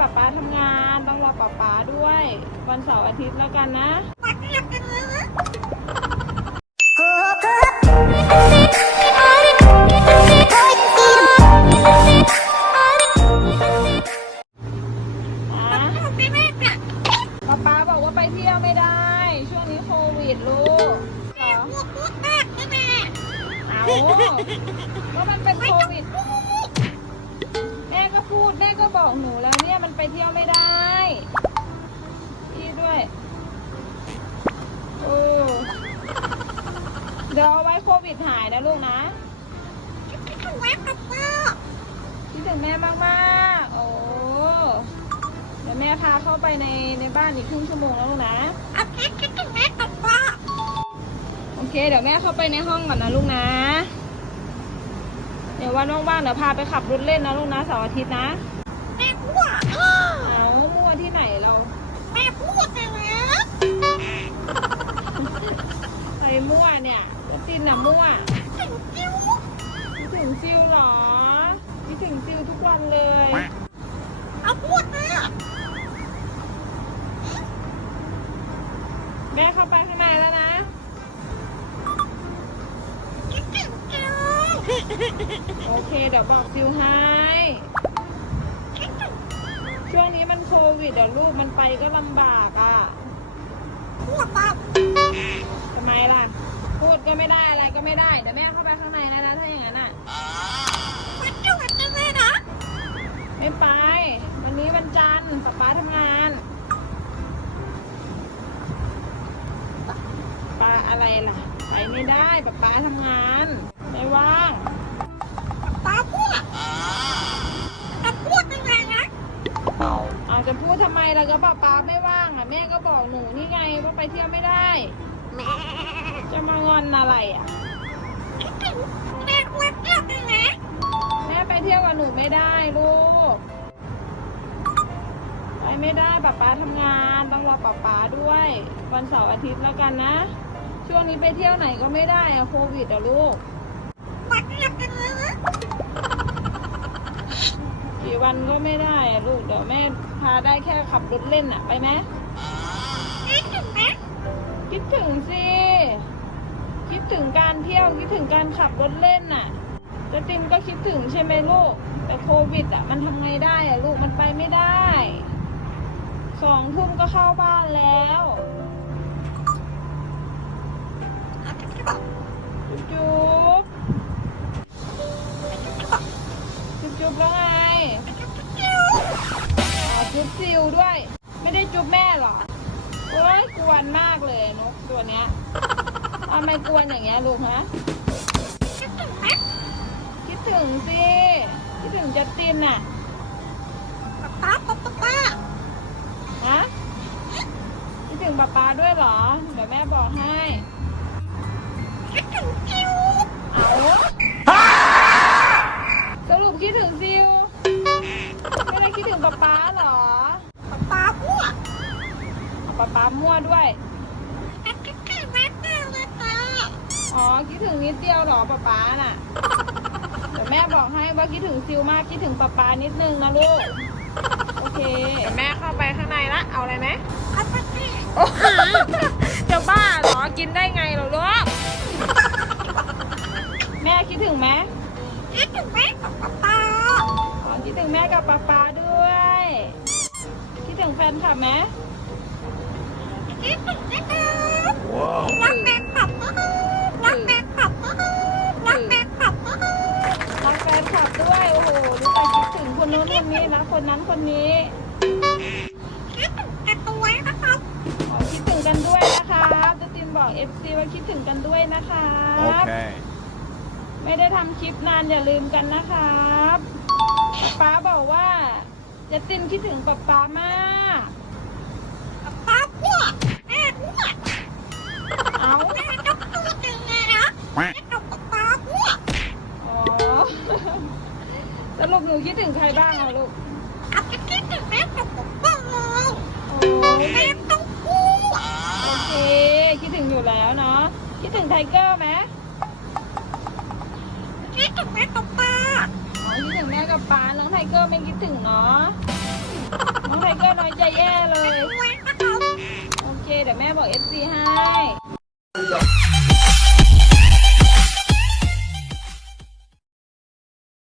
ป๊าป๊าทำงานต้องรอป๊าป๊าด้วย วันเสาร์อาทิตย์แล้วกันนะนะป๊าป๊าบอกว่าไปเที่ยวไม่ได้ ช่วงนี้โควิดลูกเหรอเอาว่ามันเป็นโควิดแม่ ก็พูดแม่ก็บอกหนูแล้วเนี่ยมันไปเที่ยวไม่ได้พี่ด้วยโอ้เดี๋ยวเอาไว้โควิดหายนะลูกนะคิดถึงแม่มากๆ โอ้เดี๋ยวแม่พาเข้าไปในในบ้านอีกครึ่งชั่วโมงแล้วลูกนะ โอเคเดี๋ยวแม่เข้าไปในห้องก่อนนะลูกนะ ววันว่างๆเดี๋ยวพาไปขับรถเล่นนะลูกนะเสาร์อาทิตย์นะเอามั่วที่ไหนเราไปมั่วเนี่ยจะตินน่ะมั่วคิดถึงซิวเหรอคิดถึงซิวทุกวันเลยแม่เข้าไปข้างในแล้วนะ โอเค เดี๋ยวบอกซิวให้ ช่วงนี้มันโควิดเดี๋ยวลูกมันไปก็ลำบากอะทำไมล่ะ พูดก็ไม่ได้อะไรก็ไม่ได้ เดี๋ยวแม่เข้าไปข้างในนะถ้าอย่างนั้นอะไม่ไป วันนี้วันจันทร์ป๊าป๊าทำงานป๊าอะไรล่ะ ไปไม่ได้ป๊าป๊าทำงาน ไม่ว่างเอา จะพูดทำไมล่ะก็ป๊าป๊าไม่ว่างอะแม่ก็บอกหนูนี่ไงว่าไปเที่ยวไม่ได้ จะมางอนอะไรอะ แม่ไปเที่ยวกับหนูไม่ได้ลูก ไปไม่ได้ป๊าป๊าทำงานต้องรอป๊าป๊าด้วย วันเสาร์อาทิตย์แล้วกันนะ ช่วงนี้ไปเที่ยวไหนก็ไม่ได้อะโควิดอะลูกกี่วันก็ไม่ได้อะลูกเดี๋ยวแม่ พาได้แค่ขับรถเล่นอะไปไหมคิดถึงสิ คิดถึงการเที่ยวคิดถึงการขับรถเล่นน่ะเจะตินก็คิดถึงใช่ไหมลูก แต่โควิดอะมันทำไงได้อะลูกมันไปไม่ได้สองทุ่มก็เข้าบ้านแล้วจุ๊ ซิวด้วย ไม่ได้จุ๊บแม่เหรอโอ้ยกวนมากเลยนกตัวเนี้ยทำไมกวนอย่างเงี้ยลูกฮะคิดถึงสิคิดถึงจัสตินน่ะฮะคิดถึงป๊าป๊าด้วยเหรอ เดี๋ยวแม่บอกให้ ป๊ามั่วด้วย อ๋อ คิดถึงนิดเดียวเหรอป๊าป๊าน่ะ เดี๋ยวแม่บอกให้ว่าคิดถึงซิวมาก คิดถึงป๊าป๊านิดนึงนะลูก โอเค เดี๋ยวแม่เข้าไปข้างในละ เอาอะไรไหมโอ้โหจะบ้าเหรอ กินได้ไงเหรอลูก แม่คิดถึงไหมอ๋อคิดถึงแม่กับป๊าป๊าด้วย คิดถึงแฟนคลับไหม คิดถึงคนนู้นคนนี้นะคนนั้นคนนี้อ๋อคิดถึงกันด้วยนะครับจะตินบอก FC ว่าคิดถึงกันด้วยนะครับ Okay. ไม่ได้ทำคลิปนานอย่าลืมกันนะครับป๊าป๊าบอกว่าเจะตินคิดถึงป๊าป๊ามาก หนูคิดถึงใครบ้างเอาลูกโอ้โอเค คิดถึงอยู่แล้วเนาะ คิดถึงไทเกอร์ไหมอ๋อคิดถึงแม่กับป๊าน้องไทเกอร์ไม่คิดถึงเนาะคิดน้องไทเกอร์น้อยใจแย่เลย โอเค เดี๋ยวแม่บอก FC ให้